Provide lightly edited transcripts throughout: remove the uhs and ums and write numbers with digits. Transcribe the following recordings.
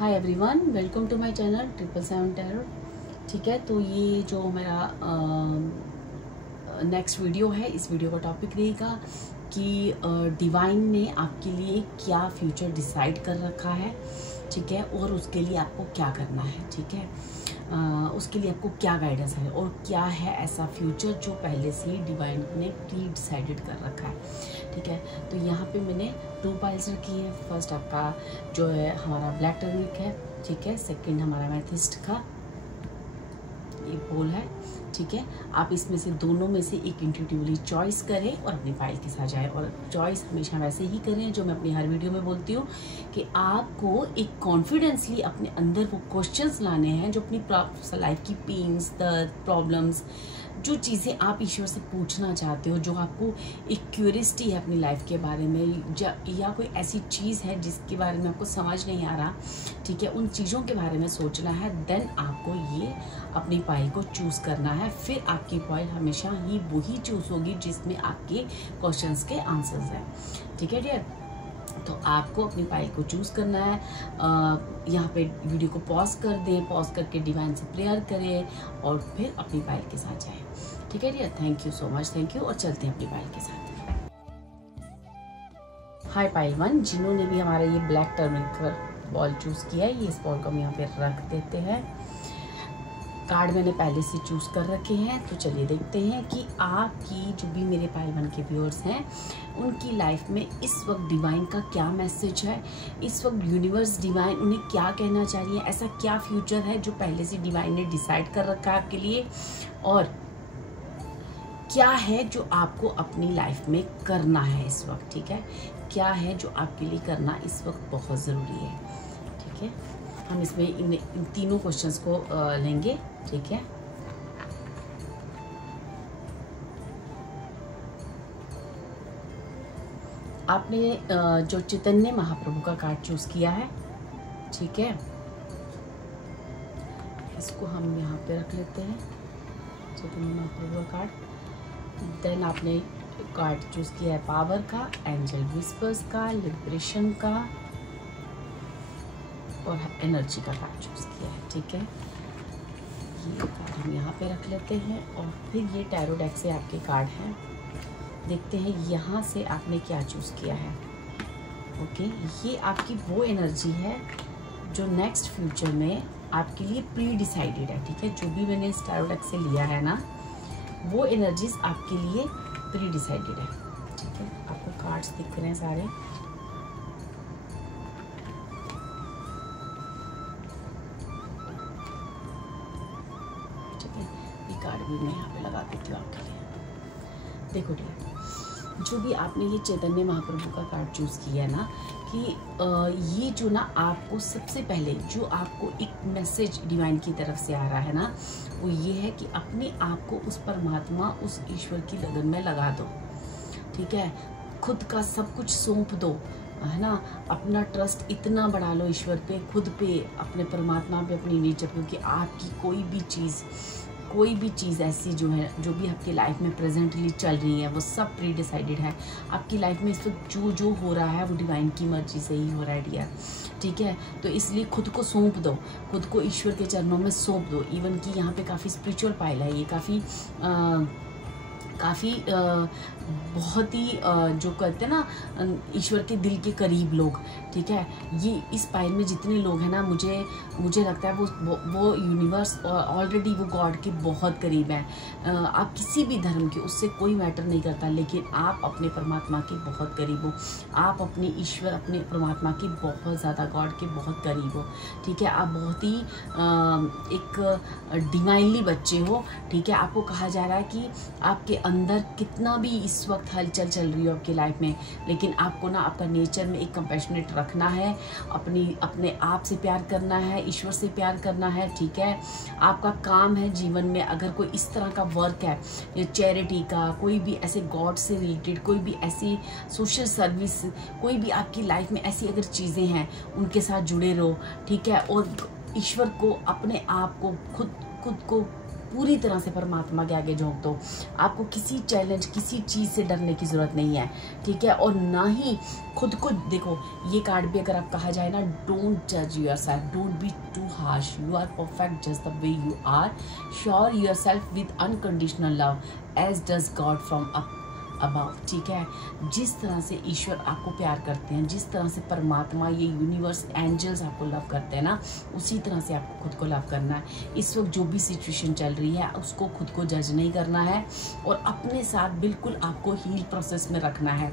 Hi everyone, welcome to my channel 777 tarot. ठीक है, तो ये जो मेरा नेक्स्ट वीडियो है, इस वीडियो का टॉपिक रहेगा कि डिवाइन ने आपके लिए क्या फ्यूचर डिसाइड कर रखा है। ठीक है, और उसके लिए आपको क्या करना है। ठीक है, उसके लिए आपको क्या गाइडेंस है और क्या है ऐसा फ्यूचर जो पहले से ही डिवाइन ने प्री डिसाइडेड कर रखा है। ठीक है, तो यहाँ पे मैंने 2 पाइल्स रखी है। फर्स्ट आपका जो है हमारा ब्लैक टर्मरिक है। ठीक है, सेकंड हमारा एमेथिस्ट का ये बोल है। ठीक है, आप इसमें से दोनों में से एक इंट्यूटिवली चॉइस करें और अपनी फाइल के साथ जाएं। और चॉइस हमेशा वैसे ही करें जो मैं अपनी हर वीडियो में बोलती हूँ कि आपको एक कॉन्फिडेंसली अपने अंदर वो क्वेश्चंस लाने हैं जो अपनी लाइफ की पेन्स, दर्द, प्रॉब्लम्स, जो चीज़ें आप ईश्वर से पूछना चाहते हो, जो आपको एक क्यूरियोसिटी है अपनी लाइफ के बारे में, या कोई ऐसी चीज़ है जिसके बारे में आपको समझ नहीं आ रहा। ठीक है, उन चीज़ों के बारे में सोचना है। देन आपको ये अपनी पाइल को चूज़ करना है। फिर आपकी पाइल हमेशा ही वही चूज़ होगी जिसमें आपके क्वेश्चंस के आंसर्स हैं। ठीक है डियर, तो आपको अपनी पाइल को चूज़ करना है। यहाँ पे वीडियो को पॉज कर दें, पॉज करके डिवाइन से प्रेयर करें और फिर अपनी पाइल के साथ जाएं। ठीक है dear, thank you so much, thank you. और चलते हैं अपनी पाइल के साथ। हाय पाइल 1, जिन्होंने भी हमारा ये ब्लैक टर्मरिक बॉल चूज़ किया है, ये इस बॉल को हम यहाँ पे रख देते हैं। कार्ड मैंने पहले से चूज़ कर रखे हैं, तो चलिए देखते हैं कि आपकी जो भी मेरे पाइल 1 के व्यूअर्स हैं उनकी लाइफ में इस वक्त डिवाइन का क्या मैसेज है। इस वक्त यूनिवर्स डिवाइन उन्हें क्या कहना चाह रही है। ऐसा क्या फ्यूचर है जो पहले से डिवाइन ने डिसाइड कर रखा है आपके लिए, और क्या है जो आपको अपनी लाइफ में करना है इस वक्त। ठीक है, क्या है जो आपके लिए करना इस वक्त बहुत ज़रूरी है। ठीक है, हम इसमें इन तीनों क्वेश्चंस को लेंगे। ठीक है, आपने जो चैतन्य महाप्रभु का कार्ड चूज किया है, ठीक है, इसको हम यहाँ पे रख लेते हैं, चैतन्य महाप्रभु का कार्ड। देन आपने कार्ड चूज किया है पावर का, एंजल विस्पर्स का, लिबरेशन का और एनर्जी का कार्ड चूज किया है। ठीक है, ये कार्ड हम यहाँ पे रख लेते हैं और फिर ये टैरो डेक से आपके कार्ड हैं। देखते हैं यहाँ से आपने क्या चूज किया है। ओके, ये आपकी वो एनर्जी है जो नेक्स्ट फ्यूचर में आपके लिए प्री डिसाइडेड है। ठीक है, जो भी मैंने इस टैरो डेक से लिया है ना, वो एनर्जीज आपके लिए प्री डिसाइडेड है। ठीक है, आपको कार्ड्स दिख रहे हैं सारे। कार्ड भी मैं यहाँ पे लगा देती हूँ आपके लिए। देखो डियर, जो भी आपने ये चैतन्य महाप्रभु का कार्ड चूज किया है ना, कि ये जो ना आपको सबसे पहले जो आपको एक मैसेज डिवाइन की तरफ से आ रहा है ना, वो ये है कि अपने आप को उस परमात्मा, उस ईश्वर की लगन में लगा दो। ठीक है, खुद का सब कुछ सौंप दो, है ना। अपना ट्रस्ट इतना बढ़ा लो ईश्वर पे, खुद पे, अपने परमात्मा पे, अपनी नेचर पे, क्योंकि आपकी कोई भी चीज़ ऐसी जो है, जो भी आपकी लाइफ में प्रेजेंटली चल रही है, वो सब प्री डिसाइडेड है। आपकी लाइफ में इस वक्त जो हो रहा है वो डिवाइन की मर्जी से ही हो रहा है डियर। ठीक है, तो इसलिए खुद को सौंप दो, खुद को ईश्वर के चरणों में सौंप दो। इवन कि यहाँ पे काफ़ी स्पिरिचुअल पाइल है, ये काफ़ी बहुत ही जो कहते हैं ना ईश्वर के दिल के करीब लोग। ठीक है, ये इस पाइल में जितने लोग हैं ना, मुझे लगता है वो यूनिवर्स ऑलरेडी वो गॉड के बहुत करीब हैं। आप किसी भी धर्म के, उससे कोई मैटर नहीं करता, लेकिन आप अपने परमात्मा के बहुत करीब हो। आप अपने ईश्वर, अपने परमात्मा के बहुत ज़्यादा, गॉड के बहुत करीब हो। ठीक है, आप बहुत ही एक डिवाइनली बच्चे हो। ठीक है, आपको कहा जा रहा है कि आपके अंदर कितना भी इस वक्त हलचल चल रही हो आपकी लाइफ में, लेकिन आपको ना आपका नेचर में एक कंपैशनेट रखना है, अपने आप से प्यार करना है, ईश्वर से प्यार करना है। ठीक है, आपका काम है जीवन में, अगर कोई इस तरह का वर्क है चैरिटी का, कोई भी ऐसे गॉड से रिलेटेड, कोई भी ऐसी सोशल सर्विस, कोई भी आपकी लाइफ में ऐसी अगर चीज़ें हैं, उनके साथ जुड़े रहो। ठीक है, और ईश्वर को, अपने आप को, खुद को पूरी तरह से परमात्मा के आगे झोंक दो। आपको किसी चैलेंज, किसी चीज़ से डरने की ज़रूरत नहीं है, ठीक है। और ना ही खुद को देखो, ये कार्ड भी अगर आप कहा जाए ना, डोंट जज your self, don't be too harsh, you are perfect just the way you are, sure your self with unconditional love as does God from up above, ठीक है। जिस तरह से ईश्वर आपको प्यार करते हैं, जिस तरह से परमात्मा, ये यूनिवर्स, एंजल्स आपको लव करते हैं ना, उसी तरह से आपको खुद को लव करना है। इस वक्त जो भी सिचुएशन चल रही है उसको खुद को जज नहीं करना है और अपने साथ बिल्कुल आपको हील प्रोसेस में रखना है।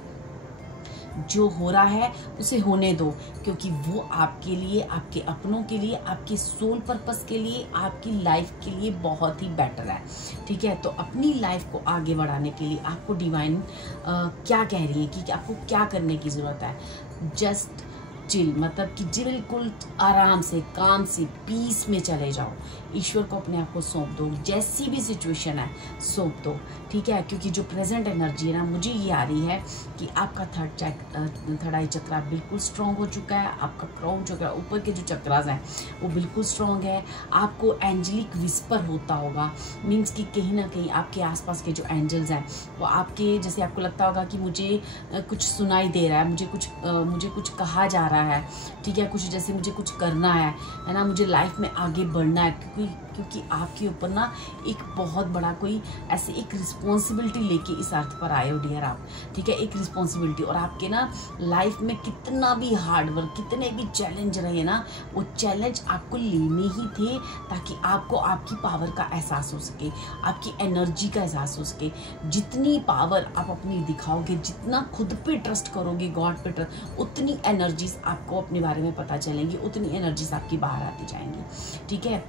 जो हो रहा है उसे होने दो, क्योंकि वो आपके लिए, आपके अपनों के लिए, आपके सोल पर्पस के लिए, आपकी लाइफ के लिए बहुत ही बेटर है, ठीक है। तो अपनी लाइफ को आगे बढ़ाने के लिए आपको डिवाइन क्या कह रही है कि आपको क्या करने की ज़रूरत है। जस्ट चिल, मतलब कि बिल्कुल आराम से, काम से, पीस में चले जाओ। ईश्वर को अपने आप को सौंप दो, जैसी भी सिचुएशन है सौंप दो, ठीक है। क्योंकि जो प्रेजेंट एनर्जी है ना, मुझे ये आ रही है कि आपका थर्ड आई चक्रा बिल्कुल स्ट्रॉन्ग हो चुका है, आपका क्राउन चक्रा, ऊपर के जो चक्रास हैं वो बिल्कुल स्ट्रॉन्ग है। आपको एंजलिक विस्पर होता होगा, मीन्स कि कहीं ना कहीं आपके आसपास के जो एंजल्स हैं वो आपके, जैसे आपको लगता होगा कि मुझे कुछ सुनाई दे रहा है, मुझे कुछ कहा जा रहा है, ठीक है, कुछ जैसे मुझे कुछ करना है ना, मुझे लाइफ में आगे बढ़ना है, क्योंकि आपके ऊपर ना एक बहुत बड़ा कोई ऐसे एक रिस्पॉन्सिबिलिटी लेके इस अर्थ पर आए हो डियर आप, ठीक है, एक रिस्पॉन्सिबिलिटी। और आपके ना लाइफ में कितना भी हार्ड वर्क, कितने भी चैलेंज रहे ना, वो चैलेंज आपको लेने ही थे ताकि आपको आपकी पावर का एहसास हो सके, आपकी एनर्जी का एहसास हो सके। जितनी पावर आप अपनी दिखाओगे, जितना खुद पे ट्रस्ट करोगे, गॉड पे ट्रस्ट, उतनी एनर्जीज आपको अपने बारे में पता चलेंगी, उतनी एनर्जीज आपकी बाहर आती जाएंगी, ठीक है।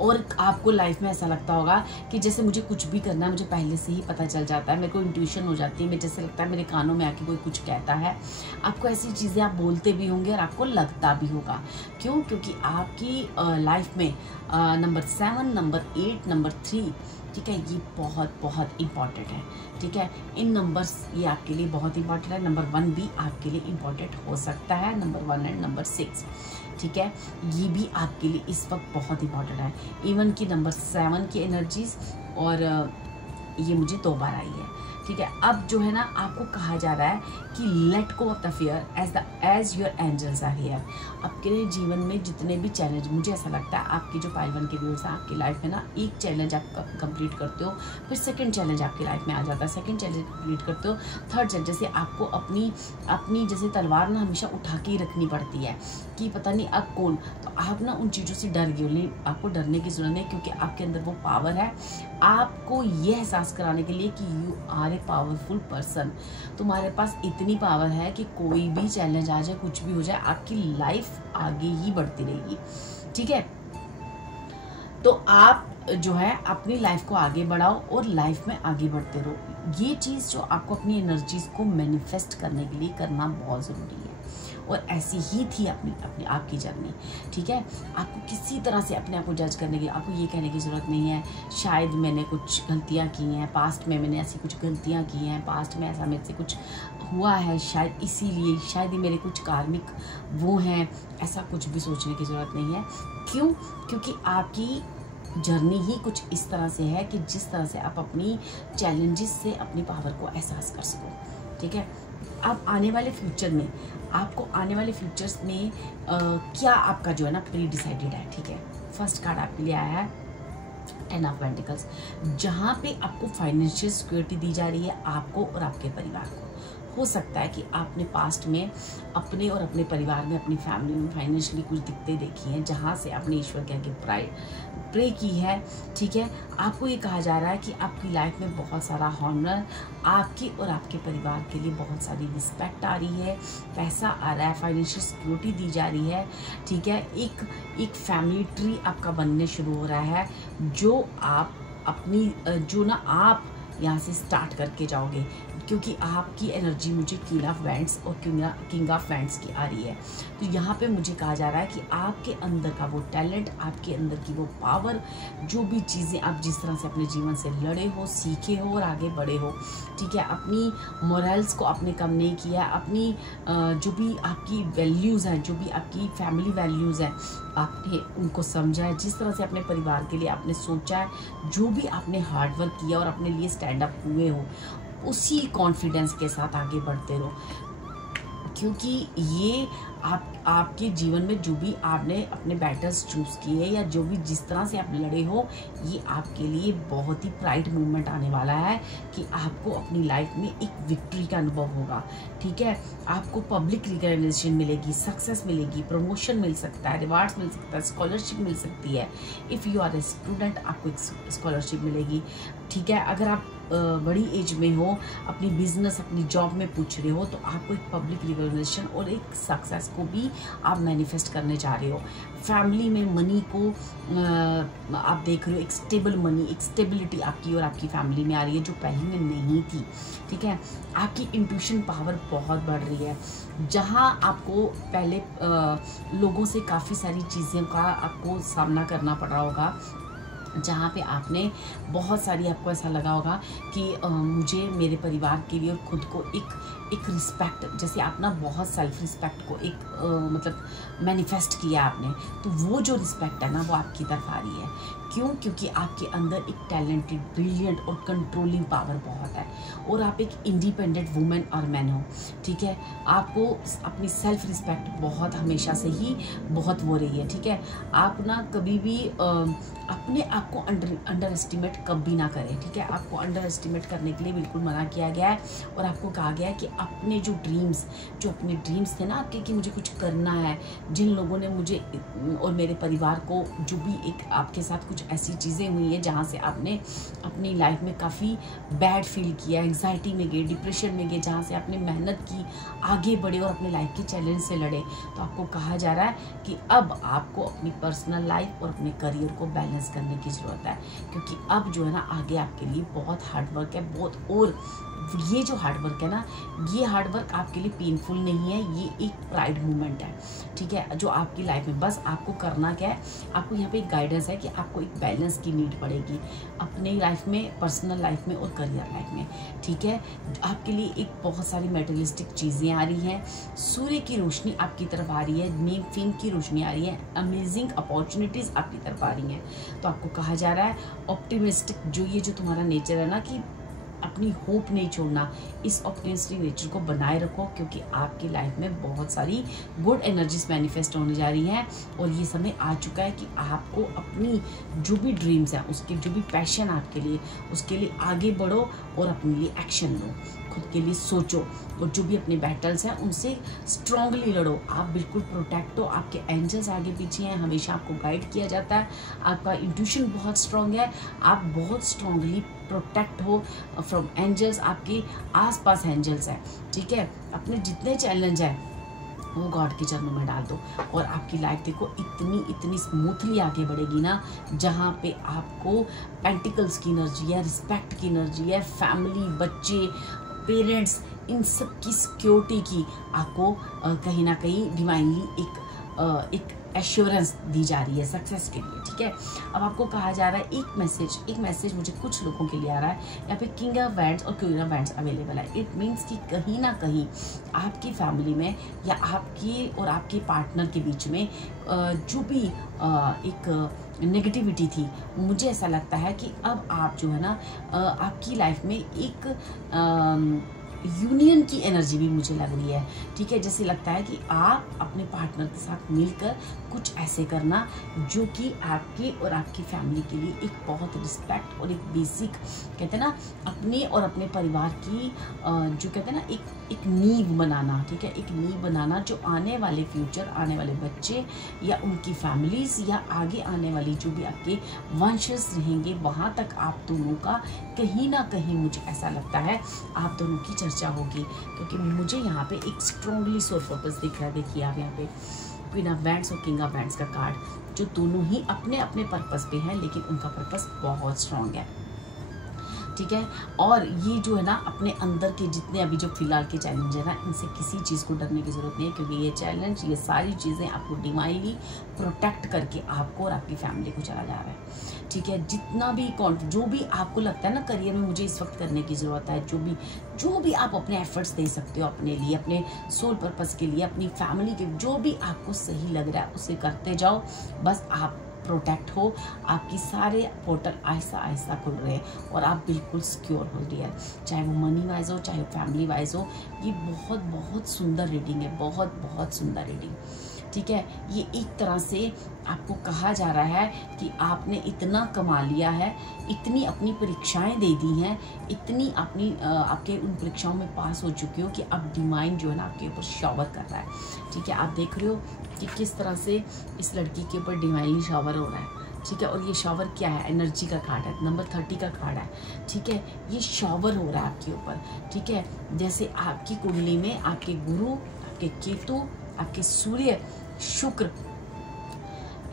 और आपको लाइफ में ऐसा लगता होगा कि जैसे मुझे कुछ भी करना है मुझे पहले से ही पता चल जाता है, मेरे को इंट्यूशन हो जाती है, मैं जैसे लगता है मेरे कानों में आके कोई कुछ कहता है। आपको ऐसी चीज़ें आप बोलते भी होंगे और आपको लगता भी होगा। क्यों? क्योंकि आपकी लाइफ में नंबर 7, नंबर 8, नंबर 3, ठीक है, ये बहुत बहुत इम्पॉर्टेंट है, ठीक है। इन नंबर्स ये आपके लिए बहुत इंपॉर्टेंट है। नंबर 1 भी आपके लिए इम्पॉर्टेंट हो सकता है, नंबर 1 एंड नंबर 6, ठीक है, ये भी आपके लिए इस वक्त बहुत इंपॉर्टेंट है। इवन कि नंबर 7 की एनर्जीज और ये मुझे 2 बार आई है, ठीक है। अब जो है ना, आपको कहा जा रहा है कि let go of the fear as your angels are here. आपके जीवन में जितने भी चैलेंज, मुझे ऐसा लगता है आपके जो पाइल 1 के व्यूअर्स हैं, आपकी लाइफ में ना एक चैलेंज आप कंप्लीट करते हो, फिर सेकंड चैलेंज आपकी लाइफ में आ जाता है, सेकंड चैलेंज कंप्लीट करते हो, थर्ड चैलेंज, जैसे आपको अपनी जैसे तलवार ना हमेशा उठा के ही रखनी पड़ती है कि पता नहीं अब कौन, तो आप ना उन चीज़ों से डर गए। नहीं, आपको डरने की जरूरत नहीं, क्योंकि आपके अंदर वो पावर है आपको ये एहसास कराने के लिए कि you are a powerful person. तुम्हारे पास इतनी पावर है कि कोई भी चैलेंज आ जाए, कुछ भी हो जाए, आपकी लाइफ आगे ही बढ़ती रहेगी, ठीक है। तो आप जो है अपनी लाइफ को आगे बढ़ाओ और लाइफ में आगे बढ़ते रहो। ये चीज़ जो आपको अपनी एनर्जीज को मैनिफेस्ट करने के लिए करना बहुत ज़रूरी है, और ऐसी ही थी अपनी आपकी जर्नी, ठीक है। आपको किसी तरह से अपने आप को जज करने की, आपको ये कहने की ज़रूरत नहीं है शायद मैंने कुछ गलतियाँ की हैं, पास्ट में मैंने ऐसी कुछ गलतियाँ की हैं, पास्ट में ऐसा मेरे से कुछ हुआ है, शायद इसीलिए, शायद ही मेरे कुछ कार्मिक वो हैं, ऐसा कुछ भी सोचने की ज़रूरत नहीं है। क्यों? क्योंकि आपकी जर्नी ही कुछ इस तरह से है कि जिस तरह से आप अपनी चैलेंजेस से अपनी पावर को एहसास कर सको, ठीक है। अब आने वाले फ्यूचर में, आपको आने वाले फ्यूचर्स में क्या आपका जो है ना प्री डिसाइडेड है, ठीक है। फर्स्ट कार्ड आपके लिए आया है 10 ऑफ पेंटिकल्स, जहाँ पे आपको फाइनेंशियल सिक्योरिटी दी जा रही है, आपको और आपके परिवार को। हो सकता है कि आपने पास्ट में अपने और अपने परिवार में, अपनी फैमिली में फाइनेंशियली कुछ दिक्कतें देखी हैं, जहाँ से आपने ईश्वर के आगे प्रे की है, ठीक है। आपको ये कहा जा रहा है कि आपकी लाइफ में बहुत सारा हॉनर, आपकी और आपके परिवार के लिए बहुत सारी रिस्पेक्ट आ रही है, पैसा आ रहा है, फाइनेंशियल सिक्योरिटी दी जा रही है, ठीक है। एक फैमिली ट्री आपका बनने शुरू हो रहा है, जो आप अपनी जो ना आप यहाँ से स्टार्ट करके जाओगे, क्योंकि आपकी एनर्जी मुझे क्वीन ऑफ वैंड्स और किंग ऑफ वैंड्स की आ रही है। तो यहाँ पे मुझे कहा जा रहा है कि आपके अंदर का वो टैलेंट, आपके अंदर की वो पावर, जो भी चीज़ें आप जिस तरह से अपने जीवन से लड़े हो, सीखे हो और आगे बढ़े हो, ठीक है, अपनी मोरल्स को आपने कम नहीं किया, अपनी जो भी आपकी वैल्यूज़ हैं, जो भी आपकी फैमिली वैल्यूज़ हैं, आपने उनको समझा है, जिस तरह से अपने परिवार के लिए आपने सोचा है, जो भी आपने हार्ड वर्क किया और अपने लिए स्टैंड अप हुए हो, उसी कॉन्फिडेंस के साथ आगे बढ़ते रहो। क्योंकि ये आपके जीवन में जो भी आपने अपने बैटल्स चूज़ किए या जो भी जिस तरह से आप लड़े हो, ये आपके लिए बहुत ही प्राइड मूवमेंट आने वाला है कि आपको अपनी लाइफ में एक विक्ट्री का अनुभव होगा, ठीक है। आपको पब्लिक रिकग्निशन मिलेगी, सक्सेस मिलेगी, प्रमोशन मिल सकता है, रिवार्ड्स मिल सकता है, स्कॉलरशिप मिल सकती है। If you are a student, आपको एक स्कॉलरशिप मिलेगी, ठीक है। अगर आप बड़ी एज में हो, अपनी बिजनेस, अपनी जॉब में पूछ रहे हो, तो आपको एक पब्लिक रिकग्निशन और एक सक्सेस को भी आप मैनिफेस्ट करने जा रहे हो। फैमिली में मनी को आप देख रहे हो, एक स्टेबल मनी, एक स्टेबिलिटी आपकी और आपकी फैमिली में आ रही है, जो पहले में नहीं थी, ठीक है। आपकी इंट्यूशन पावर बहुत बढ़ रही है। जहां आपको पहले लोगों से काफ़ी सारी चीज़ों का आपको सामना करना पड़ रहा होगा, जहाँ पे आपने बहुत सारी, आपको ऐसा लगा होगा कि मुझे मेरे परिवार के लिए और खुद को एक रिस्पेक्ट, जैसे आप ना बहुत सेल्फ रिस्पेक्ट को एक मतलब मैनिफेस्ट किया आपने, तो वो जो रिस्पेक्ट है ना, वो आपकी तरफ आ रही है। क्यों? क्योंकि आपके अंदर एक टैलेंटेड, ब्रिलियंट और कंट्रोलिंग पावर बहुत है, और आप एक इंडिपेंडेंट वुमेन और मैन हो, ठीक है। आपको अपनी सेल्फ रिस्पेक्ट बहुत हमेशा से ही बहुत वो रही है, ठीक है। आप ना कभी भी अपने आप को अंडर एस्टिमेट कभी ना करें, ठीक है। आपको अंडर एस्टिमेट करने के लिए बिल्कुल मना किया गया है, और आपको कहा गया है कि अपने जो अपने ड्रीम्स थे ना आपके, कि मुझे कुछ करना है, जिन लोगों ने मुझे और मेरे परिवार को, जो भी एक आपके साथ कुछ ऐसी चीज़ें हुई हैं जहाँ से आपने अपनी लाइफ में काफ़ी बैड फील किया, एंग्जाइटी में गए, डिप्रेशन में गए, जहाँ से आपने मेहनत की, आगे बढ़े और अपने लाइफ के चैलेंज से लड़े, तो आपको कहा जा रहा है कि अब आपको अपनी पर्सनल लाइफ और अपने करियर को बैलेंस करने की ज़रूरत है। क्योंकि अब जो है ना, आगे आपके लिए बहुत हार्ड वर्क है, बहुत, और ये जो हार्ड वर्क है ना, ये हार्ड वर्क आपके लिए पेनफुल नहीं है, ये एक प्राइड मूवमेंट है, ठीक है, जो आपकी लाइफ में बस आपको करना क्या है, आपको यहाँ पे एक गाइडेंस है कि आपको एक बैलेंस की नीड पड़ेगी अपनी लाइफ में, पर्सनल लाइफ में और करियर लाइफ में, ठीक है। आपके लिए एक बहुत सारी मेटेरियलिस्टिक चीज़ें आ रही हैं, सूर्य की रोशनी आपकी तरफ आ रही है, नेम फेम की रोशनी आ रही है, अमेजिंग अपॉर्चुनिटीज़ आपकी तरफ आ रही हैं। तो आपको कहा जा रहा है ऑप्टिमिस्टिक, जो ये जो तुम्हारा नेचर है ना, कि अपनी होप नहीं छोड़ना, इस ऑप्टिमिस्टिक नेचर को बनाए रखो, क्योंकि आपकी लाइफ में बहुत सारी गुड एनर्जीज मैनिफेस्ट होने जा रही हैं, और ये समय आ चुका है कि आपको अपनी जो भी ड्रीम्स हैं, उसके जो भी पैशन आपके लिए, उसके लिए आगे बढ़ो और अपने लिए एक्शन लो, खुद के लिए सोचो, और जो भी अपने बैटल्स हैं उनसे स्ट्रांगली लड़ो। आप बिल्कुल प्रोटेक्ट हो, आपके एंजल्स आगे पीछे हैं, हमेशा आपको गाइड किया जाता है, आपका इंट्यूशन बहुत स्ट्रांग है, आप बहुत स्ट्रांगली प्रोटेक्ट हो फ्रॉम एंजल्स, आपके आसपास एंजल्स हैं, ठीक है। अपने जितने चैलेंज हैं वो गॉड के चरणों में डाल दो, और आपकी लाइफ देखो इतनी स्मूथली आगे बढ़ेगी ना, जहाँ पे आपको पेंटिकल्स की एनर्जी है, रिस्पेक्ट की एनर्जी है, फैमिली, बच्चे, पेरेंट्स, इन सब की सिक्योरिटी की आपको कहीं ना कहीं डिवाइनली एक एश्योरेंस दी जा रही है सक्सेस के लिए, ठीक है। अब आपको कहा जा रहा है एक मैसेज मुझे कुछ लोगों के लिए आ रहा है, यहाँ पे किंग ऑफ वैंड्स और क्वीन ऑफ वैंड्स अवेलेबल है। इट मीन्स कि कहीं ना कहीं आपकी फैमिली में या आपकी और आपके पार्टनर के बीच में जो भी एक नेगेटिविटी थी, मुझे ऐसा लगता है कि अब आप जो है ना, आपकी लाइफ में एक यूनियन की एनर्जी भी मुझे लग रही है, ठीक है। जैसे लगता है कि आप अपने पार्टनर के साथ मिलकर कुछ ऐसे करना जो कि आपके और आपकी फैमिली के लिए एक बहुत रिस्पेक्ट और एक बेसिक, कहते हैं ना, अपने और अपने परिवार की जो कहते हैं ना, एक नींव बनाना, ठीक है, एक नींव बनाना, जो आने वाले फ्यूचर, आने वाले बच्चे या उनकी फैमिलीज या आगे आने वाली जो भी आपके वंशज रहेंगे, वहाँ तक आप दोनों का कहीं ना कहीं, मुझे ऐसा लगता है, आप दोनों की चर्चा होगी। क्योंकि मुझे यहाँ पे एक स्ट्रॉन्गली सोल फोकस दिख रहा है। देखिए आप यहाँ पे क्वीन ऑफ वैंड्स और किंग ऑफ वैंड्स का कार्ड, जो दोनों ही अपने अपने पर्पस पे हैं, लेकिन उनका पर्पस बहुत स्ट्रॉन्ग है। ठीक है। और ये जो है ना अपने अंदर के जितने अभी जो फिलहाल के चैलेंज है ना, इनसे किसी चीज़ को डरने की ज़रूरत नहीं है, क्योंकि ये चैलेंज, ये सारी चीज़ें आपको डिवाइनली प्रोटेक्ट करके आपको और आपकी फैमिली को चला जा रहा है, ठीक है। जितना भी जो भी आपको लगता है ना करियर में मुझे इस वक्त करने की ज़रूरत है, जो भी आप अपने एफर्ट्स दे सकते हो अपने लिए, अपने सोल पर्पस के लिए, अपनी फैमिली के, जो भी आपको सही लग रहा है उसे करते जाओ। बस आप प्रोटेक्ट हो, आपकी सारे पोर्टल आहिस्ता आहिस्ता खुल रहे हैं और आप बिल्कुल सिक्योर हो डियर, चाहे वो मनी वाइज हो, चाहे फैमिली वाइज हो। ये बहुत बहुत सुंदर रीडिंग है, बहुत बहुत सुंदर रीडिंग, ठीक है। ये एक तरह से आपको कहा जा रहा है कि आपने इतना कमा लिया है, इतनी अपनी परीक्षाएं दे दी हैं, इतनी अपनी आपके उन परीक्षाओं में पास हो चुके हो कि अब डिवाइन जो है ना आपके ऊपर शावर कर रहा है, ठीक है। आप देख रहे हो कि किस तरह से इस लड़की के ऊपर डिवाइनली शावर हो रहा है, ठीक है। और ये शावर क्या है? एनर्जी का कार्ड है, नंबर 30 का कार्ड है, ठीक है। ये शावर हो रहा है आपके ऊपर, ठीक है। जैसे आपकी कुंडली में आपके गुरु, आपके केतु, आपके सूर्य, शुक्र,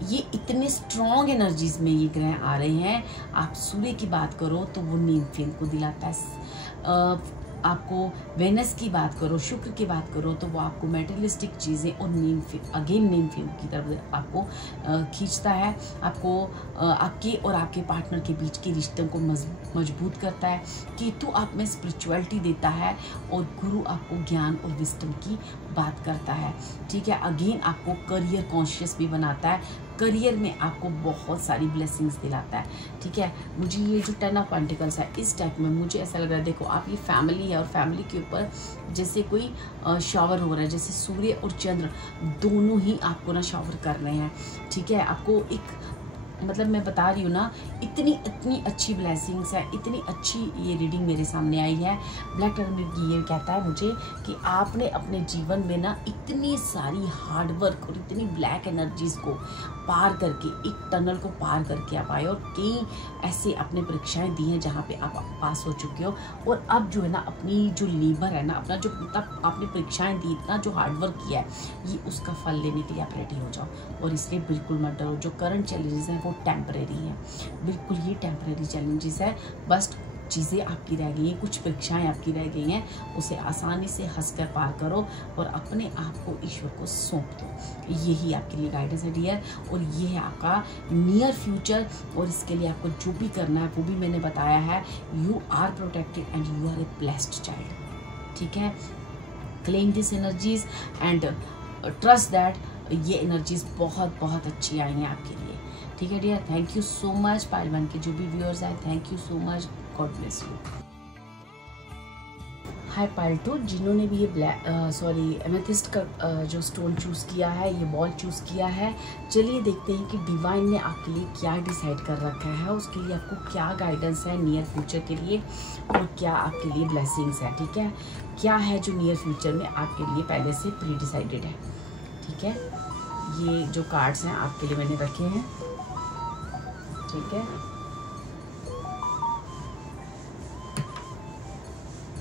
ये इतने स्ट्रॉन्ग एनर्जीज में ये ग्रह आ रहे हैं। आप सूर्य की बात करो तो वो नीम फेम को दिलाता है, आपको वेनस की बात करो, शुक्र की बात करो तो वो आपको मेटेरियलिस्टिक चीज़ें और नीम फेम की तरफ आपको खींचता है, आपको आपके और आपके पार्टनर के बीच के रिश्तों को मजबूत करता है। केतु आप में स्पिरिचुअलिटी देता है और गुरु आपको ज्ञान और विजडम की बात करता है, ठीक है। अगेन आपको करियर कॉन्शियस भी बनाता है, करियर में आपको बहुत सारी ब्लेसिंग्स दिलाता है, ठीक है। मुझे ये जो 10 ऑफ पेंटिकल्स है इस टाइप में मुझे ऐसा लग रहा है, देखो आप ये फैमिली है और फैमिली के ऊपर जैसे कोई शावर हो रहा है, जैसे सूर्य और चंद्र दोनों ही आपको ना शावर कर रहे हैं, ठीक है। आपको एक मतलब मैं बता रही हूँ ना, इतनी अच्छी ब्लेसिंग्स है, इतनी अच्छी ये रीडिंग मेरे सामने आई है। ब्लैक टर्मरिक ये कहता है मुझे कि आपने अपने जीवन में ना इतनी सारी हार्ड वर्क और इतनी ब्लैक एनर्जीज को पार करके, एक टनल को पार करके आप आए और कई ऐसे अपने परीक्षाएं दी हैं जहाँ पे आप पास हो चुके हो। और अब जो है ना अपनी जो लेबर है ना, अपना जो तब आपने परीक्षाएं दी, इतना जो हार्ड वर्क किया है, ये उसका फल लेने के लिए आप रेडी हो जाओ। और इसलिए बिल्कुल मत डरो, जो करंट चैलेंजेस हैं वो टेम्परेरी है, बिल्कुल ये टेम्परेरी चैलेंजेस है। बस चीज़ें आपकी रह गई हैं, कुछ परीक्षाएं आपकी रह गई हैं, उसे आसानी से हंसकर पार करो और अपने आप को ईश्वर को सौंप दो। यही आपके लिए गाइडेंस है डियर, और ये है आपका नियर फ्यूचर। और इसके लिए आपको जो भी करना है वो भी मैंने बताया है। You are protected and you are a blessed child, ठीक है। Claim this energies and trust that ये एनर्जीज बहुत बहुत अच्छी आई हैं आपके लिए, ठीक है dear. Thank you so much. Pile 1 के जो भी व्यूअर्स हैं, thank you so much, God bless you. Hi pile 2, जिन्होंने भी ये एमेथिस्ट का जो स्टोन चूज़ किया है, ये बॉल चूज़ किया है, चलिए देखते हैं कि डिवाइन ने आपके लिए क्या डिसाइड कर रखा है, उसके लिए आपको क्या गाइडेंस है नियर फ्यूचर के लिए और क्या आपके लिए ब्लेसिंग्स है, ठीक है। क्या है जो नियर फ्यूचर में आपके लिए पहले से प्री डिसाइडेड है, ठीक है। ये जो कार्ड्स हैं आपके लिए मैंने रखे हैं, ठीक है।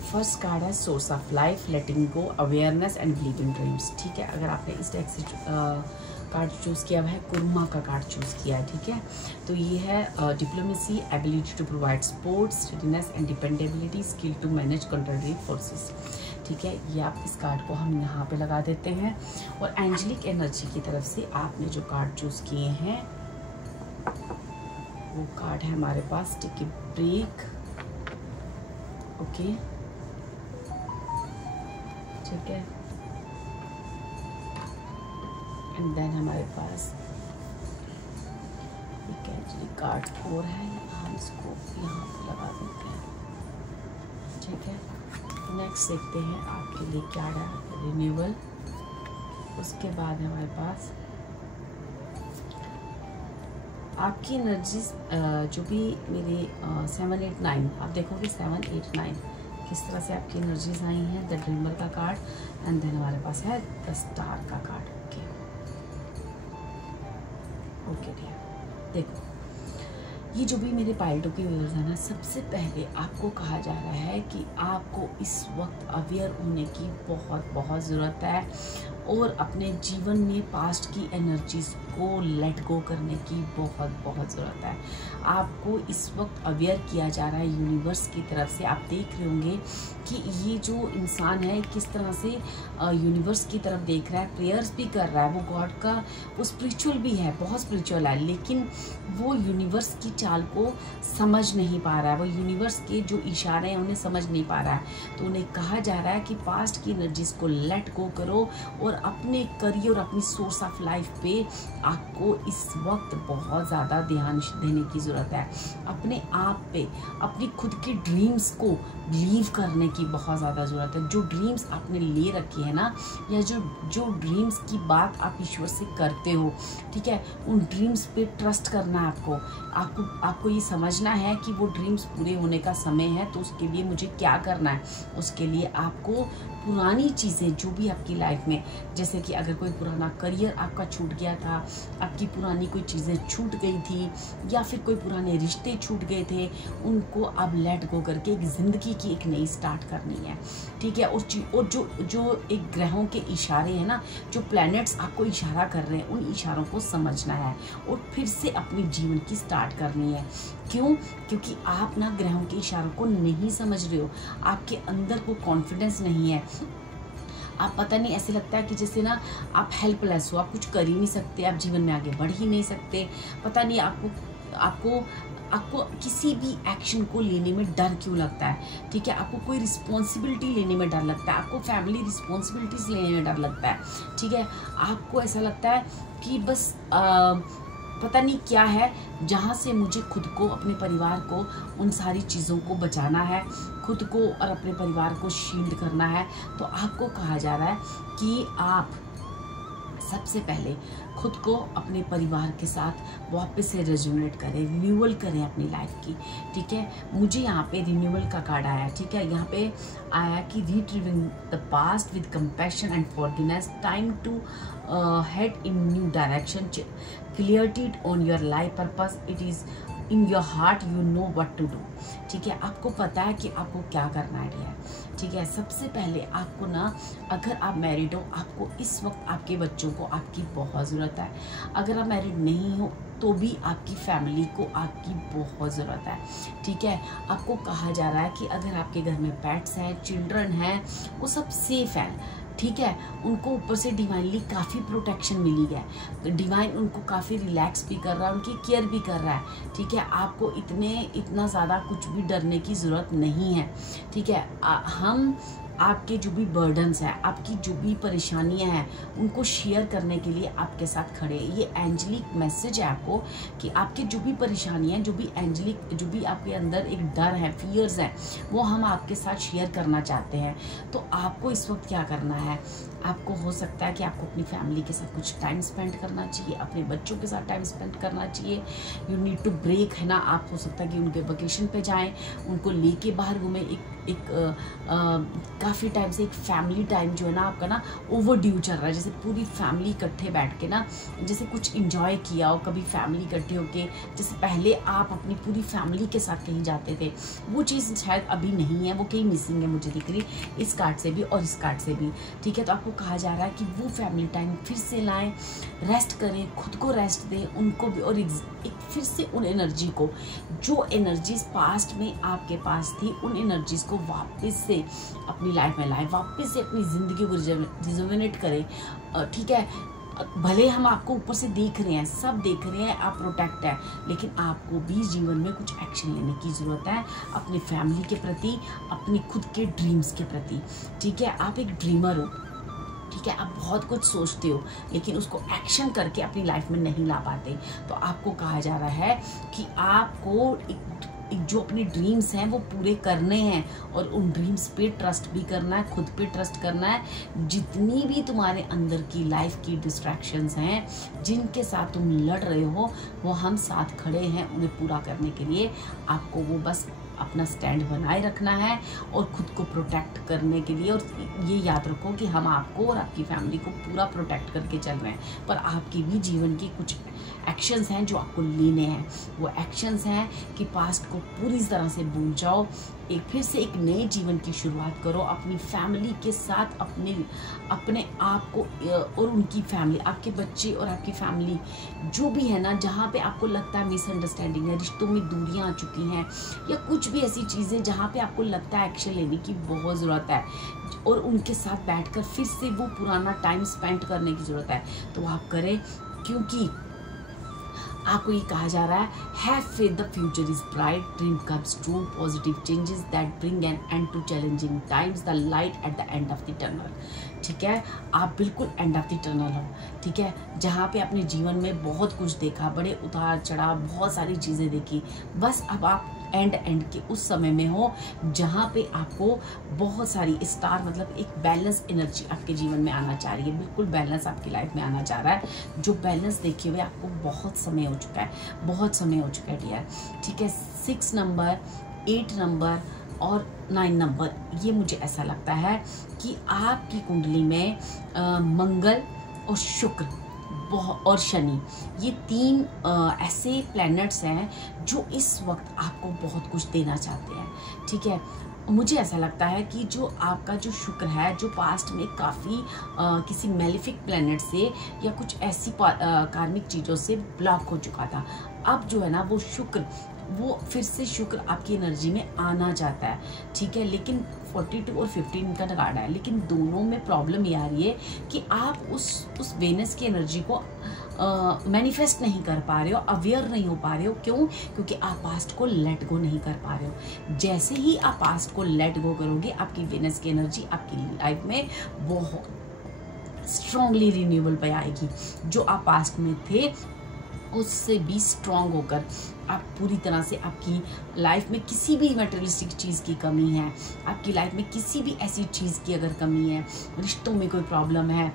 फर्स्ट कार्ड है source of life, letting go, awareness and believing dreams, ठीक है। अगर आपने इस डेक से कार्ड चूज़ किया हुआ है, कुर्मा का कार्ड चूज़ किया है, ठीक है। तो ये है diplomacy, ability to provide support, steadiness and dependability, skill to manage contrary forces, ठीक है। ये आप इस कार्ड को हम यहाँ पे लगा देते हैं। और एंजेलिक एनर्जी की तरफ से आपने जो कार्ड चूज़ किए हैं वो कार्ड है हमारे पास टेक ए ब्रेक, ओके, ठीक है। एंड देन हमारे पास एक एंजेलिक कार्ड और है, हम इसको यहाँ पे लगा देते हैं, ठीक है। नेक्स्ट देखते हैं आपके लिए क्या है, रिन्यूअल। उसके बाद हमारे पास आपकी एनर्जीज जो भी मेरे 7, 8, 9 आप देखोगे 7, 8, 9 किस तरह से आपकी एनर्जीज आई हैं। द ड्रीमर का कार्ड एंड देन हमारे पास है द स्टार का कार्ड, ओके ओके डियर। देखो ये जो भी मेरे पाइल 2 के व्यूअर्स हैं ना, सबसे पहले आपको कहा जा रहा है कि आपको इस वक्त अवेयर होने की बहुत बहुत ज़रूरत है और अपने जीवन में पास्ट की एनर्जीज को लेट गो करने की बहुत बहुत ज़रूरत है। आपको इस वक्त अवेयर किया जा रहा है यूनिवर्स की तरफ से। आप देख रहे होंगे कि ये जो इंसान है किस तरह से यूनिवर्स की तरफ देख रहा है, प्रेयर्स भी कर रहा है, वो गॉड का, वो स्पिरिचुअल भी है, बहुत स्पिरिचुअल है, लेकिन वो यूनिवर्स की चाल को समझ नहीं पा रहा है, वो यूनिवर्स के जो इशारे हैं उन्हें समझ नहीं पा रहा है। तो उन्हें कहा जा रहा है कि पास्ट की एनर्जीज को लेट गो करो और अपने करियर, अपनी सोर्स ऑफ लाइफ पे आपको इस वक्त बहुत ज़्यादा ध्यान देने की ज़रूरत है। अपने आप पे, अपनी खुद के ड्रीम्स को बिलीव करने की बहुत ज़्यादा ज़रूरत है। जो ड्रीम्स आपने ले रखी है ना, या जो ड्रीम्स की बात आप ईश्वर से करते हो, ठीक है, उन ड्रीम्स पे ट्रस्ट करना है आपको ये समझना है कि वो ड्रीम्स पूरे होने का समय है। तो उसके लिए मुझे क्या करना है, उसके लिए आपको पुरानी चीज़ें जो भी आपकी लाइफ में, जैसे कि अगर कोई पुराना करियर आपका छूट गया था, आपकी पुरानी कोई चीज़ें छूट गई थी, या फिर कोई पुराने रिश्ते छूट गए थे, उनको अब लेट गो करके एक ज़िंदगी की एक नई स्टार्ट करनी है, ठीक है। और जो एक ग्रहों के इशारे हैं ना, जो प्लैनेट्स आपको इशारा कर रहे हैं, उन इशारों को समझना है और फिर से अपने जीवन की स्टार्ट करनी है। क्यों? क्योंकि आप ना ग्रहों के इशारों को नहीं समझ रहे हो, आपके अंदर को कॉन्फिडेंस नहीं है। आप पता नहीं, ऐसे लगता है कि जैसे ना आप हेल्पलेस हो, आप कुछ कर ही नहीं सकते, आप जीवन में आगे बढ़ ही नहीं सकते। पता नहीं आपको किसी भी एक्शन को लेने में डर क्यों लगता है, ठीक है। आपको कोई रिस्पॉन्सिबिलिटी लेने में डर लगता है, आपको फैमिली रिस्पॉन्सिबिलिटीज लेने में डर लगता है, ठीक है। आपको ऐसा लगता है कि बस पता नहीं क्या है, जहाँ से मुझे खुद को, अपने परिवार को, उन सारी चीज़ों को बचाना है, खुद को और अपने परिवार को शील्ड करना है। तो आपको कहा जा रहा है कि आप सबसे पहले खुद को अपने परिवार के साथ वापस से रेजोनेट करें, रिन्यूअल करें अपनी लाइफ की, ठीक है। मुझे यहाँ पे रिन्यूअल का कार्ड आया, ठीक है। यहाँ पे आया कि retrieving the past with compassion and forgiveness, time to head in new direction, clarity on your life purpose, it is in your heart, you know what to do, ठीक है। आपको पता है कि आपको क्या करना है, ठीक है। सबसे पहले आपको ना, अगर आप मैरिड हो, आपको इस वक्त आपके बच्चों को आपकी बहुत ज़रूरत है। अगर आप मैरिड नहीं हो तो भी आपकी फैमिली को आपकी बहुत ज़रूरत है, ठीक है। आपको कहा जा रहा है कि अगर आपके घर में पेट्स हैं, चिल्ड्रन हैं, वो सब सेफ हैं, ठीक है। उनको ऊपर से डिवाइनली काफ़ी प्रोटेक्शन मिली है, तो डिवाइन उनको काफ़ी रिलैक्स भी कर रहा है, उनकी केयर भी कर रहा है, ठीक है। आपको इतना ज़्यादा कुछ भी डरने की ज़रूरत नहीं है, ठीक है। हम आपके जो भी बर्डन्स हैं, आपकी जो भी परेशानियां हैं, उनको शेयर करने के लिए आपके साथ खड़े हैं। ये एंजेलिक मैसेज है आपको कि आपके जो भी परेशानियां हैं, जो भी आपके अंदर एक डर है, फियर्स हैं, वो हम आपके साथ शेयर करना चाहते हैं। तो आपको इस वक्त क्या करना है, आपको हो सकता है कि आपको अपनी फैमिली के साथ कुछ टाइम स्पेंड करना चाहिए, अपने बच्चों के साथ टाइम स्पेंड करना चाहिए। यू नीड टू ब्रेक, है ना। आप हो सकता है कि उनके वेकेशन पे जाएं, उनको लेके बाहर घूमें। काफ़ी टाइम से एक फैमिली टाइम जो है ना आपका ना ओवरड्यू चल रहा है, जैसे पूरी फैमिली इकट्ठे बैठ के ना, जैसे कुछ इंजॉय किया हो कभी फैमिली इकट्ठे होके, जैसे पहले आप अपनी पूरी फैमिली के साथ कहीं जाते थे, वो चीज़ शायद अभी नहीं है, वो कहीं मिसिंग है मुझे दिख रही, इस कार्ड से भी और इस कार्ड से भी, ठीक है। तो आपको कहा जा रहा है कि वो फैमिली टाइम फिर से लाएं, रेस्ट करें, खुद को रेस्ट दें, उनको भी, और एक फिर से उन एनर्जी को, जो एनर्जीज पास्ट में आपके पास थी, उन एनर्जीज को वापस से अपनी लाइफ में लाएं, वापस से अपनी ज़िंदगी को रिजुविनेट करें, ठीक है। भले हम आपको ऊपर से देख रहे हैं, सब देख रहे हैं, आप प्रोटेक्ट है, लेकिन आपको भी जीवन में कुछ एक्शन लेने की ज़रूरत है, अपनी फैमिली के प्रति, अपनी खुद के ड्रीम्स के प्रति, ठीक है। आप एक ड्रीमर हो, ठीक है, आप बहुत कुछ सोचते हो, लेकिन उसको एक्शन करके अपनी लाइफ में नहीं ला पाते। तो आपको कहा जा रहा है कि आपको जो अपने ड्रीम्स हैं वो पूरे करने हैं, और उन ड्रीम्स पे ट्रस्ट भी करना है, खुद पे ट्रस्ट करना है। जितनी भी तुम्हारे अंदर की लाइफ की डिस्ट्रैक्शंस हैं, जिनके साथ तुम लड़ रहे हो, वो हम साथ खड़े हैं उन्हें पूरा करने के लिए। आपको वो बस अपना स्टैंड बनाए रखना है और खुद को प्रोटेक्ट करने के लिए, और ये याद रखो कि हम आपको और आपकी फैमिली को पूरा प्रोटेक्ट करके चल रहे हैं, पर आपके भी जीवन की कुछ एक्शंस हैं जो आपको लेने हैं। वो एक्शंस हैं कि पास्ट को पूरी तरह से भूल जाओ, एक फिर से एक नए जीवन की शुरुआत करो अपनी फैमिली के साथ, अपने आप को और उनकी फैमिली, आपके बच्चे और आपकी फैमिली जो भी है ना, जहाँ पे आपको लगता है मिसअंडरस्टैंडिंग है, रिश्तों में दूरियाँ आ चुकी हैं, या कुछ भी ऐसी चीज़ें जहाँ पे आपको लगता है एक्शन लेने की बहुत ज़रूरत है और उनके साथ बैठकर फिर से वो पुराना टाइम स्पेंड करने की ज़रूरत है, तो आप करें। क्योंकि आपको ये कहा जा रहा है, have faith the future is bright, dream comes true, positive changes that bring an end to challenging times, the light at the end of the tunnel. ठीक है, आप बिल्कुल एंड ऑफ द टनल हो। ठीक है, जहाँ पे अपने जीवन में बहुत कुछ देखा, बड़े उतार चढ़ाव, बहुत सारी चीज़ें देखी, बस अब आप एंड के उस समय में हो जहाँ पे आपको बहुत सारी स्टार मतलब एक बैलेंस एनर्जी आपके जीवन में आना चाह रही है, बिल्कुल बैलेंस आपकी लाइफ में आना चाह रहा है। जो बैलेंस देखे हुए आपको बहुत समय हो चुका है, बहुत समय हो चुका है डियर। ठीक है, 6 नंबर, 8 नंबर और 9 नंबर, ये मुझे ऐसा लगता है कि आपकी कुंडली में मंगल और शुक्र और शनि, ये 3 ऐसे प्लैनेट्स हैं जो इस वक्त आपको बहुत कुछ देना चाहते हैं। ठीक है, मुझे ऐसा लगता है कि जो आपका जो शुक्र है, जो पास्ट में काफ़ी किसी मेलेफिक प्लैनेट से या कुछ ऐसी कार्मिक चीज़ों से ब्लॉक हो चुका था, अब जो है ना वो शुक्र, वो फिर से शुक्र आपकी एनर्जी में आना चाहता है। ठीक है, लेकिन 42 और 15 का कार्ड है, लेकिन दोनों में प्रॉब्लम ये आ रही है कि आप उस वेनस की एनर्जी को मैनिफेस्ट नहीं कर पा रहे हो, अवेयर नहीं हो पा रहे हो। क्यों? क्योंकि आप पास्ट को लेट गो नहीं कर पा रहे हो। जैसे ही आप पास्ट को लेट गो करोगे, आपकी वेनस की एनर्जी आपकी लाइफ में बहुत स्ट्रांगली रिन्यूएबल पे आएगी। जो आप पास्ट में थे उससे भी स्ट्रांग होकर आप पूरी तरह से, आपकी लाइफ में किसी भी मटेरियलिस्टिक चीज़ की कमी है, आपकी लाइफ में किसी भी ऐसी चीज़ की अगर कमी है, रिश्तों में कोई प्रॉब्लम है,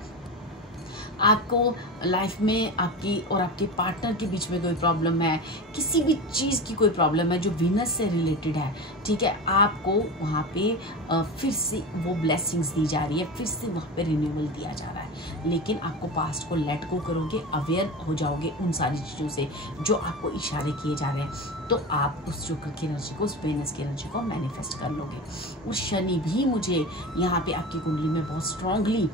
आपको लाइफ में आपकी और आपके पार्टनर के बीच में कोई प्रॉब्लम है, किसी भी चीज़ की कोई प्रॉब्लम है जो वीनस से रिलेटेड है, ठीक है, आपको वहाँ पे फिर से वो ब्लेसिंग्स दी जा रही है, फिर से वहाँ पे रिन्यूअल दिया जा रहा है। लेकिन आपको पास्ट को लेट गो करोगे, अवेयर हो जाओगे उन सारी चीज़ों से जो आपको इशारे किए जा रहे हैं, तो आप उस शुक्र की एनर्जी को, उस वेनस की एनर्जी को मैनिफेस्ट कर लोगे। और शनि भी मुझे यहाँ पे आपकी कुंडली में बहुत स्ट्रांगली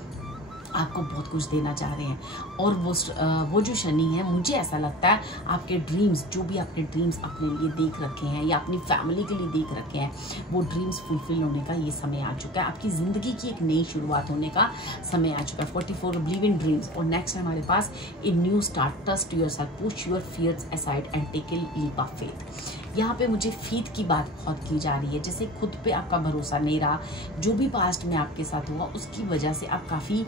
आपको बहुत कुछ देना चाह रहे हैं। और वो जो शनि है, मुझे ऐसा लगता है आपके ड्रीम्स, जो भी आपने ड्रीम्स अपने लिए देख रखे हैं या अपनी फैमिली के लिए देख रखे हैं, वो ड्रीम्स फुलफिल होने का ये समय आ चुका है। आपकी ज़िंदगी की एक नई शुरुआत होने का समय आ चुका है। 44 बिलीव इन ड्रीम्स। और नेक्स्ट है हमारे पास a new start, trust yourself, push your fears aside and take a leap of faith. यहाँ पे मुझे फेथ की बात बहुत की जा रही है, जैसे खुद पे आपका भरोसा नहीं रहा, जो भी पास्ट में आपके साथ हुआ उसकी वजह से आप काफ़ी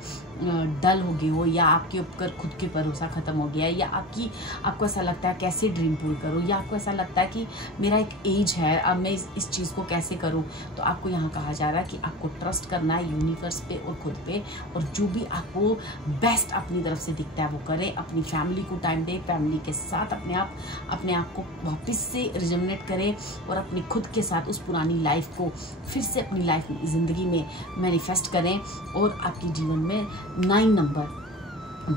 डल हो गए हो, या आपके ऊपर खुद के भरोसा ख़त्म हो गया है, या आपको ऐसा लगता है कैसे ड्रीम पूरी करूँ, या आपको ऐसा लगता है कि मेरा एक एज है, अब मैं इस चीज़ को कैसे करूँ। तो आपको यहाँ कहा जा रहा है कि आपको ट्रस्ट करना है यूनिवर्स पे और खुद पे, और जो भी आपको बेस्ट अपनी तरफ से दिखता है वो करें। अपनी फैमिली को टाइम दें, फैमिली के साथ अपने आप को वापस से रिजनेट करें, और अपनी खुद के साथ उस पुरानी लाइफ को फिर से अपनी लाइफ में, ज़िंदगी में मैनिफेस्ट करें। और आपके जीवन में 9 नंबर,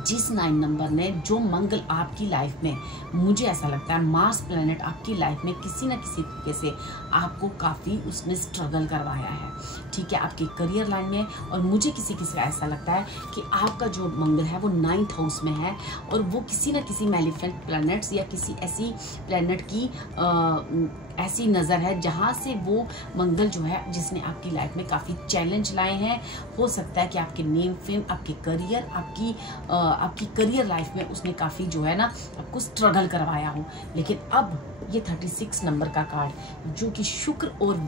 जिस 9 नंबर ने, जो मंगल आपकी लाइफ में, मुझे ऐसा लगता है मार्स प्लैनेट आपकी लाइफ में किसी न किसी तरीके से आपको काफ़ी उसने स्ट्रगल करवाया है, ठीक है, आपके करियर लाइन में। और मुझे किसी का ऐसा लगता है कि आपका जो मंगल है वो 9th हाउस में है, और वो किसी न किसी मैलिफिसेंट प्लैनेट्स या किसी ऐसी प्लैनेट की ऐसी नज़र है जहाँ से वो मंगल जो है, जिसने आपकी लाइफ में काफ़ी चैलेंज लाए हैं। हो सकता है कि आपके नेम फेम, आपके करियर, आपकी करियर लाइफ में उसने काफ़ी जो है ना आपको स्ट्रगल करवाया हो। लेकिन अब ये 36 नंबर का कार्ड जो कि शुक्र और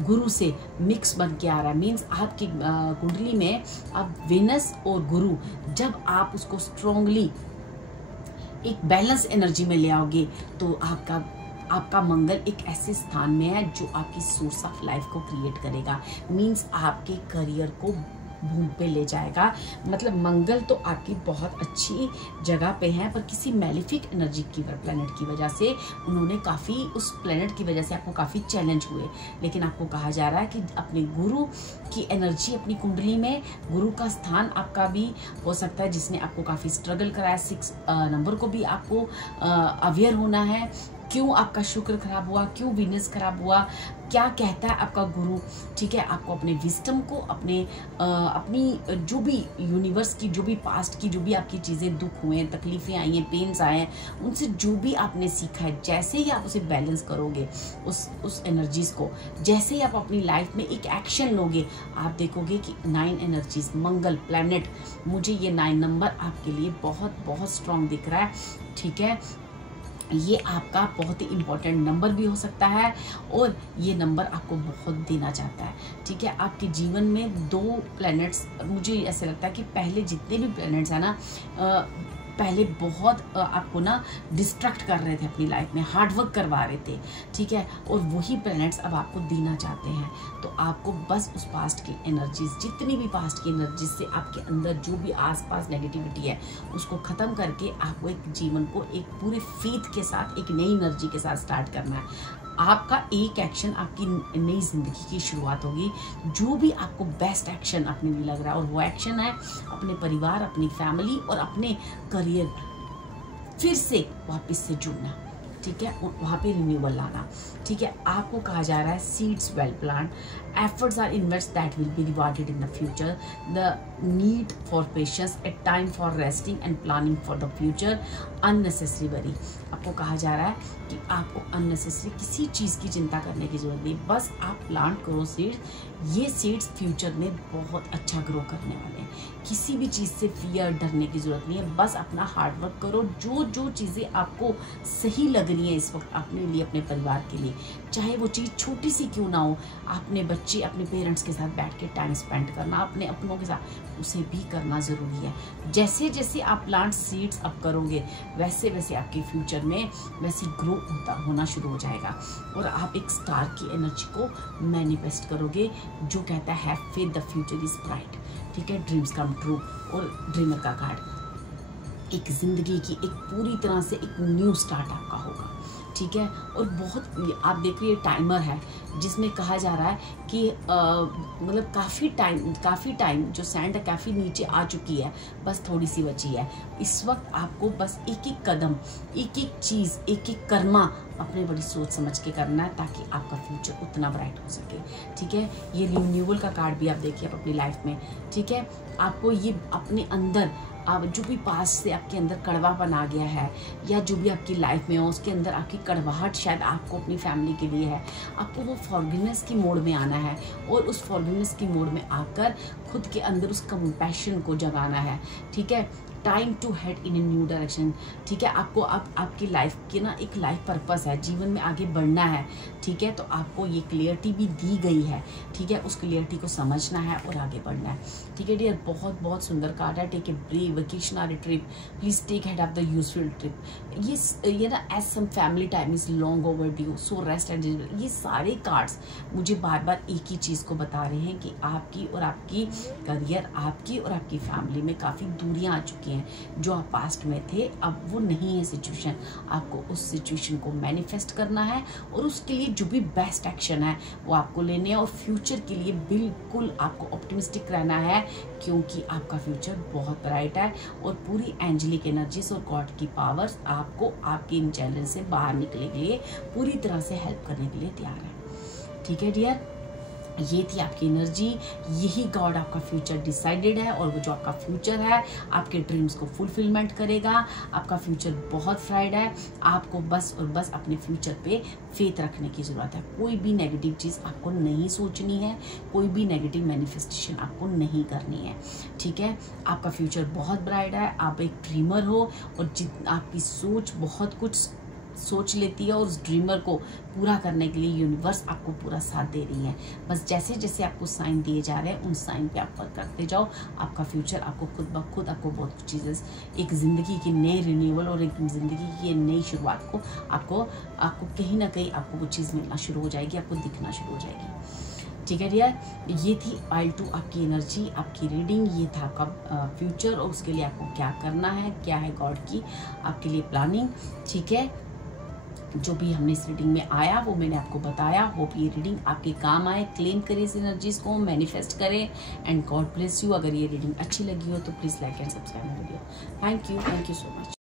गुरु से मिक्स बन के आ रहा है, मीन्स आपकी कुंडली में अब वेनस और गुरु, जब आप उसको स्ट्रॉन्गली एक बैलेंस एनर्जी में ले आओगे, तो आपका मंगल एक ऐसे स्थान में है जो आपकी सोर्स ऑफ लाइफ को क्रिएट करेगा, मीन्स आपके करियर को बूम पे ले जाएगा। मतलब मंगल तो आपकी बहुत अच्छी जगह पे है, पर किसी मैलिफिक एनर्जी की प्लैनेट की वजह से उन्होंने काफ़ी, उस प्लैनेट की वजह से आपको काफ़ी चैलेंज हुए। लेकिन आपको कहा जा रहा है कि अपने गुरु की एनर्जी अपनी कुंडली में, गुरु का स्थान आपका भी हो सकता है जिसने आपको काफ़ी स्ट्रगल कराया। 6 नंबर को भी आपको अवेयर होना है क्यों आपका शुक्र खराब हुआ, क्यों वीनस खराब हुआ, क्या कहता है आपका गुरु, ठीक है। आपको अपने विजडम को, अपनी जो भी यूनिवर्स की, जो भी पास्ट की, जो भी आपकी चीज़ें, दुख हुए हैं, तकलीफें आई हैं, पेन्स आए हैं, उनसे जो भी आपने सीखा है, जैसे ही आप उसे बैलेंस करोगे उस एनर्जीज को, जैसे ही आप अपनी लाइफ में एक एक्शन लोगे, आप देखोगे कि 9 एनर्जीज, मंगल प्लैनेट, मुझे ये 9 नंबर आपके लिए बहुत बहुत स्ट्रांग दिख रहा है, ठीक है। ये आपका बहुत ही इम्पोर्टेंट नंबर भी हो सकता है और ये नंबर आपको बहुत देना चाहता है, ठीक है। आपके जीवन में 2 प्लैनेट्स, मुझे ऐसे लगता है कि पहले जितने भी प्लैनेट्स हैं ना, पहले बहुत आपको ना डिस्ट्रैक्ट कर रहे थे अपनी लाइफ में, हार्ड वर्क करवा रहे थे, ठीक है। और वही प्लैनेट्स अब आपको देना चाहते हैं। तो आपको बस उस पास्ट की एनर्जीज, जितनी भी पास्ट की एनर्जीज से आपके अंदर जो भी आसपास नेगेटिविटी है, उसको ख़त्म करके आपको एक जीवन को एक पूरे फेथ के साथ, एक नई एनर्जी के साथ स्टार्ट करना है। आपका एक एक्शन आपकी नई जिंदगी की शुरुआत होगी। जो भी आपको बेस्ट एक्शन अपने लिए लग रहा है, और वो एक्शन है अपने परिवार, अपनी फैमिली और अपने करियर फिर से वापस से जुड़ना, ठीक है, वहाँ पे रिन्यूअल लाना, ठीक है। आपको कहा जा रहा है seeds well plant, efforts are invested that will be rewarded in the future, the need for patience, a time for resting and planning for the future, unnecessary worry। आपको कहा जा रहा है कि आपको unnecessary किसी चीज़ की चिंता करने की जरूरत नहीं, बस आप प्लांट करो सीड्स। ये सीड्स फ्यूचर में बहुत अच्छा ग्रो करने वाले हैं। किसी भी चीज़ से फियर, डरने की जरूरत नहीं है, बस अपना हार्ड वर्क करो। जो चीज़ें आपको सही लग रही हैं इस वक्त अपने लिए, अपने परिवार के लिए, चाहे वो चीज़ छोटी सी क्यों ना हो, अपने बच्चे अपने पेरेंट्स के साथ बैठ के टाइम स्पेंड करना, अपने अपनों के साथ, उसे भी करना ज़रूरी है। जैसे जैसे आप प्लांट सीड्स अप करोगे, वैसे वैसे आपके फ्यूचर में वैसे ग्रो होना शुरू हो जाएगा और आप एक स्टार की एनर्जी को मैनिफेस्ट करोगे, जो कहता है faith the future is bright, ठीक है। ड्रीम्स कम ट्रू, और ड्रीमर का कार्ड, एक जिंदगी की एक पूरी तरह से एक न्यू स्टार्ट आपका होगा, ठीक है। और बहुत आप देख रही है टाइमर है जिसमें कहा जा रहा है कि मतलब काफ़ी टाइम जो सैंड है काफ़ी नीचे आ चुकी है, बस थोड़ी सी बची है। इस वक्त आपको बस एक एक कदम, एक एक चीज़, एक एक कर्मा अपने बड़ी सोच समझ के करना है, ताकि आपका फ्यूचर उतना ब्राइट हो सके, ठीक है। ये रिन्यूअल का कार्ड भी आप देखिए आप अपनी लाइफ में, ठीक है। आपको ये अपने अंदर, आप जो भी पास से आपके अंदर कड़वापन आ गया है, या जो भी आपकी लाइफ में हो उसके अंदर आपकी कड़वाहट शायद आपको अपनी फैमिली के लिए है, आपको वो फॉरगिवनेस की मोड में आना है और उस फॉरगिवनेस की मोड में आकर खुद के अंदर उस कंपैशन को जगाना है, ठीक है। Time to head in a new direction, ठीक है। आपको आपकी लाइफ की ना एक लाइफ पर्पस है, जीवन में आगे बढ़ना है, ठीक है। तो आपको ये क्लियरिटी भी दी गई है, ठीक है। उस क्लियरिटी को समझना है और आगे बढ़ना है, ठीक है डियर। बहुत बहुत सुंदर कार्ड है। टेक ए ब्रेव वेकेशन और a trip, please take head of the useful trip. ये ना as some family time is long overdue, so rest and, ये सारे कार्ड्स मुझे बार बार एक ही चीज़ को बता रहे हैं कि आपकी और आपकी करियर, आपकी और आपकी फैमिली में काफ़ी दूरियां आ चुकी हैं। जो आप पास्ट में थे अब वो नहीं है सिचुएशन, आपको उस सिचुएशन को मैनिफेस्ट करना है और उसके लिए जो भी बेस्ट एक्शन है वो आपको लेने हैं। और फ्यूचर के लिए बिल्कुल आपको ऑप्टिमिस्टिक रहना है, क्योंकि आपका फ्यूचर बहुत ब्राइट है और पूरी एंजेलिक एनर्जीज और गॉड की पावर्स आपको आपके इन चैलेंज से बाहर निकलने के लिए पूरी तरह से हेल्प करने के लिए तैयार है, ठीक है डियर। ये थी आपकी एनर्जी, यही गॉड आपका फ्यूचर डिसाइडेड है और वो जो आपका फ्यूचर है आपके ड्रीम्स को फुलफिलमेंट करेगा। आपका फ्यूचर बहुत फ्राइड है, आपको बस और बस अपने फ्यूचर पे फेथ रखने की ज़रूरत है। कोई भी नेगेटिव चीज़ आपको नहीं सोचनी है, कोई भी नेगेटिव मैनिफेस्टेशन आपको नहीं करनी है, ठीक है। आपका फ्यूचर बहुत ब्राइट है, आप एक ड्रीमर हो और आपकी सोच बहुत कुछ सोच लेती है और उस ड्रीमर को पूरा करने के लिए यूनिवर्स आपको पूरा साथ दे रही है। बस जैसे जैसे आपको साइन दिए जा रहे हैं उन साइन पे आप वर्क करते जाओ, आपका फ्यूचर आपको खुद ब खुद आपको बहुत कुछ चीज़ें, एक ज़िंदगी की नई रिन्यूअल और एक ज़िंदगी की नई शुरुआत को आपको कहीं ना कहीं आपको वो चीज़ मिलना शुरू हो जाएगी, आपको दिखना शुरू हो जाएगी, ठीक है डियर। ये थी पाइल 2 आपकी एनर्जी, आपकी रीडिंग, ये था आपका फ्यूचर और उसके लिए आपको क्या करना है, क्या है गॉड की आपके लिए प्लानिंग, ठीक है। जो भी हमने इस रीडिंग में आया वो मैंने आपको बताया। होप ये रीडिंग आपके काम आए। क्लेम करें इस एनर्जीज को, मैनिफेस्ट करें एंड गॉड ब्लेस यू। अगर ये रीडिंग अच्छी लगी हो तो please like and subscribe video. Thank you so much.